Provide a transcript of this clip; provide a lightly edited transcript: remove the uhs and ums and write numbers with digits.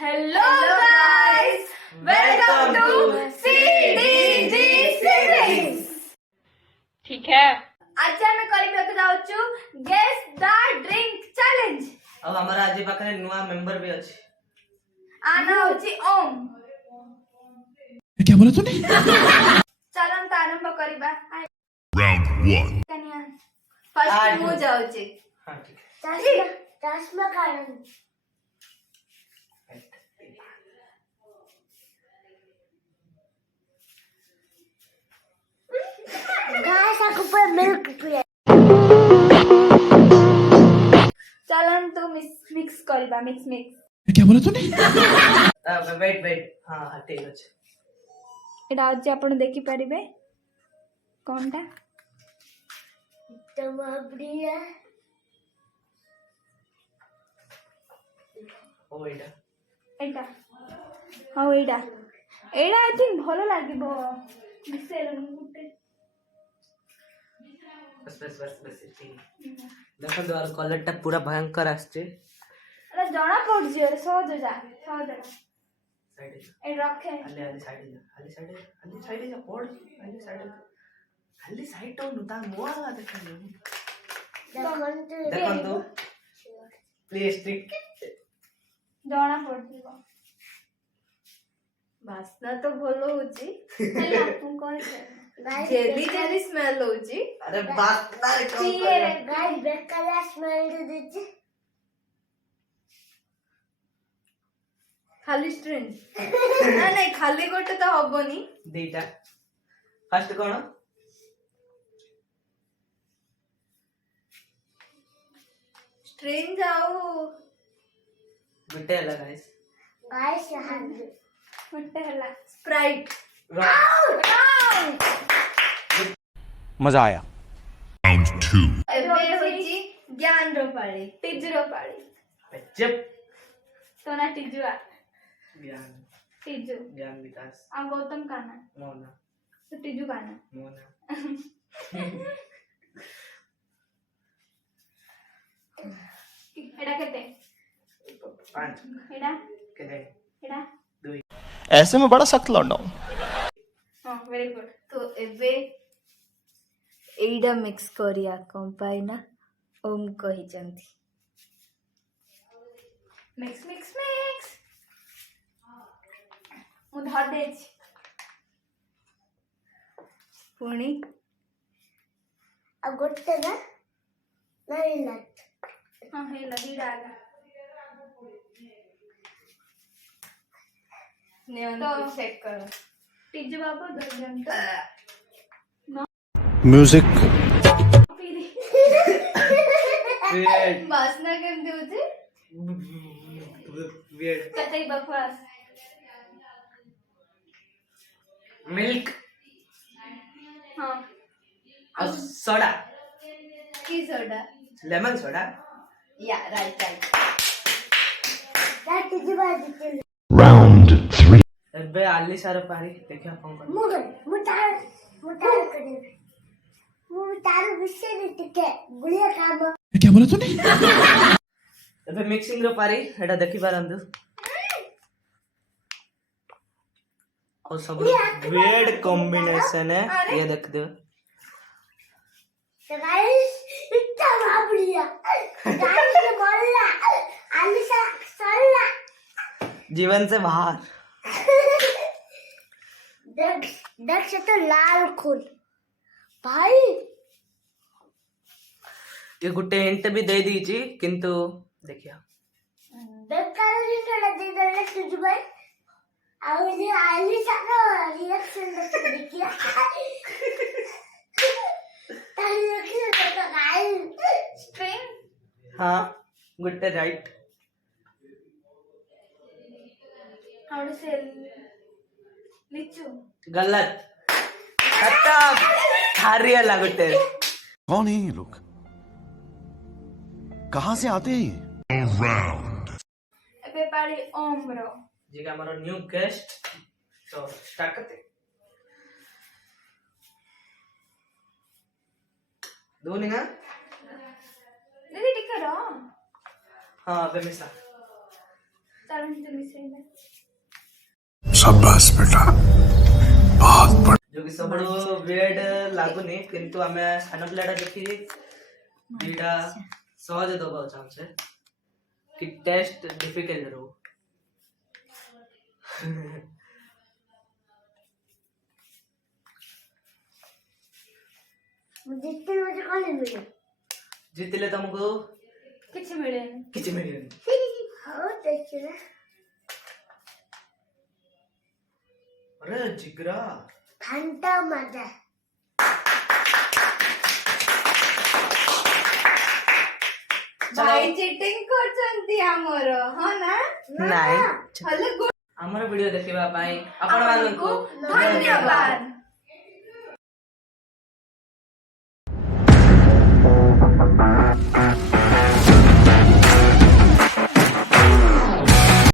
Hello guys, welcome to CDG Series. ठीक है आज ଆମେ କରିବାକୁ ଯାଉଛୁ Guess the Drink Challenge. ଆଉ ଆମର ଆଜି ପାଖରେ ନୂଆ ମେମ୍ବର ବି ଅଛି। ଆନା ହେଉଛି ଓମ୍। क्या बोला तूने? ଚାଲନ୍ତୁ ଆରମ୍ଭ କରିବା। Round 1. କନିଆ ଫାର୍ଷ୍ଟ ମୁଁ ଯାଉଛି। ହଁ ଠିକ ଅଛି। चश्मा कारण गाइस आपको पूरा मिल्क पिए ଚାଲନ୍ତୁ ମିକ୍ସ କରିବା ମିକ୍ସ। क्या बोला तूने? ୱେଟ୍ ହଁ ହଁ ଠିକ ଅଛି। ଏଟା ହେଉଛି ଆପଣ ଦେଖିପାରିବେ କଣଟା टमाबड़िया ଓ ଏଇଟା ଏଇଟା ହଉ ଏଇଟା ଆଇ ଥିଙ୍କ ଭଲ ଲାଗିବ ମିଶେଇଲନି ଗୋଟେ ବସ୍ ଏତିକି। ଦେଖନ୍ତୁ ଆର କଲରଟା ପୁରା ଭୟଙ୍କର ଆସିଛି। ଏଟା ଜଣା ପଡୁଛି ଆରେ ସହଜ ସାଇଡ୍ ଏ ରଖେ ହାଲି ସାଇଡ୍ ଯା ପଡ ହାଲି ସାଇଡ୍ ଟାଉନ ତା ମୁଆ ଦେଖନ୍ତୁ ଦେଖନ୍ତୁ ପ୍ଲିଜ ଟିକେ ଜଣା ପଡୁଥିବ ବାସ୍ନା ତ ଭଲ ହଉଛି ହେଲା ମୁଁ କହିଛି ଜେଲି ଜେଲି ସ୍ମେଲ ହଉଛି ଆରେ ବାସ୍ନା गाइस बेकार स्मेल दीजिए ଖାଲି ଷ୍ଟ୍ରିଙ୍ଗ ନାଇଁ ଖାଲି ଗୋଟେ ତ ହବନି ଦିଟା ଫାଷ୍ଟ କଣ ଷ୍ଟ୍ରିଙ୍ଗ ଆଉ ଗୋଟେ ହେଲା ଗାଇସ୍ गाइस यहाँ ଗୋଟେ ହେଲା ସ୍ପ୍ରାଇଟ୍ मजा आया। Round 2. ଏବେ ହଉଛି ଜ୍ଞାନର ପାଳି ଟିଜୁର ପାଳି चुप तो ना ଟିଜୁଆ ज्ञान ଟିଜୁ ज्ञान विकास ଆଉ ଗୌତମ କାନା मोना ତ ଟିଜୁ କାନା मोना ଏଟା କେତେ 5 ଏଟା କେତେ ଏଟା ऐसे में बड़ा सख्त लौंडा हूं। ହଁ ଭେରି ଗୁଡ୍ ତ ଏବେ ଏଇଟା ମିକ୍ସ କରିବା କଣ ପାଇଁ ନା ଓମ୍ କହିଛନ୍ତି ମିକ୍ସ ମିକ୍ସ ମିକ୍ସ ମୁଁ ଧରି ଦେଇଛି ପୁଣି अब गोटे ना नहीं ना ହଁ ହେଲା ଦିଟା ଆଗା ନିଅନ୍ତୁ ଚେକ୍ କର ଟିଜୁ ବାବୁ ଧରିଦିଅନ୍ତୁ म्यूजिक ବାସ୍ନା କେମିତି ହଉଛି weird କେତେ ବକୱାସ milk ହଁ और सोडा କି soda lemon soda yeah right that is बात Round 3. ଏବେ ଆଲି ସାର ପାରି ଦେଖିଆ କଣ କର मुटार करे मुटार विषय टिके गुलिया काम क्या बोला तूने? ଏବେ ମିକ୍ସିଂ ର ପାରି ଏଟା ଦେଖି ପାରନ୍ତୁ और सब weird कॉम्बिनेशन है ये देख दो तो गाइस इतना बढ़िया गाइस ये बोलला अलिसा सल्ला जीवन से बाहर देख देख से तो लाल खून भाई ये गुटे हिंट भी दे दीची किंतु देखिया बेकार जिनका दे दे तुझ भाई और ये अलिसा का रिएक्शन देखिए string हाँ गुटे right how to say lichu गलत खत्म हारिया लागुटे कौन है ये लोग? कहां से आते हैं ये? Round. ଏବେ ପାଳି ଓମ୍ ର जी का हमारा न्यू गेस्ट तो स्टार्ट करते दो नहीं ना ଦିଦି ଟିକେ ରହ हाँ अबे मिसा ତାର ହିଁ ମିଶେଇଲେ शाबाश बेटा बहुत बढ़िया जो कि सब वेड लागुनी किंतु आमे सानो पिलाटा देखि दीटा सहज दबा चाहछे कि टेस्ट डिफिकल्ट रो जितने मुझे कौन मिले जीतिले तुमको କିଛି ମିଳେନି किछि मिलियन हाँ देखिए अरे जिगरा फंटा मजा ଭାଇ ଚିଟିଂ କରୁଛନ୍ତି ଆମର ହଁ ନା ନାଇଁ ହେଲେ ଆମର वीडियो देखिबा पई आपण माननको ଧନ୍ୟବାଦ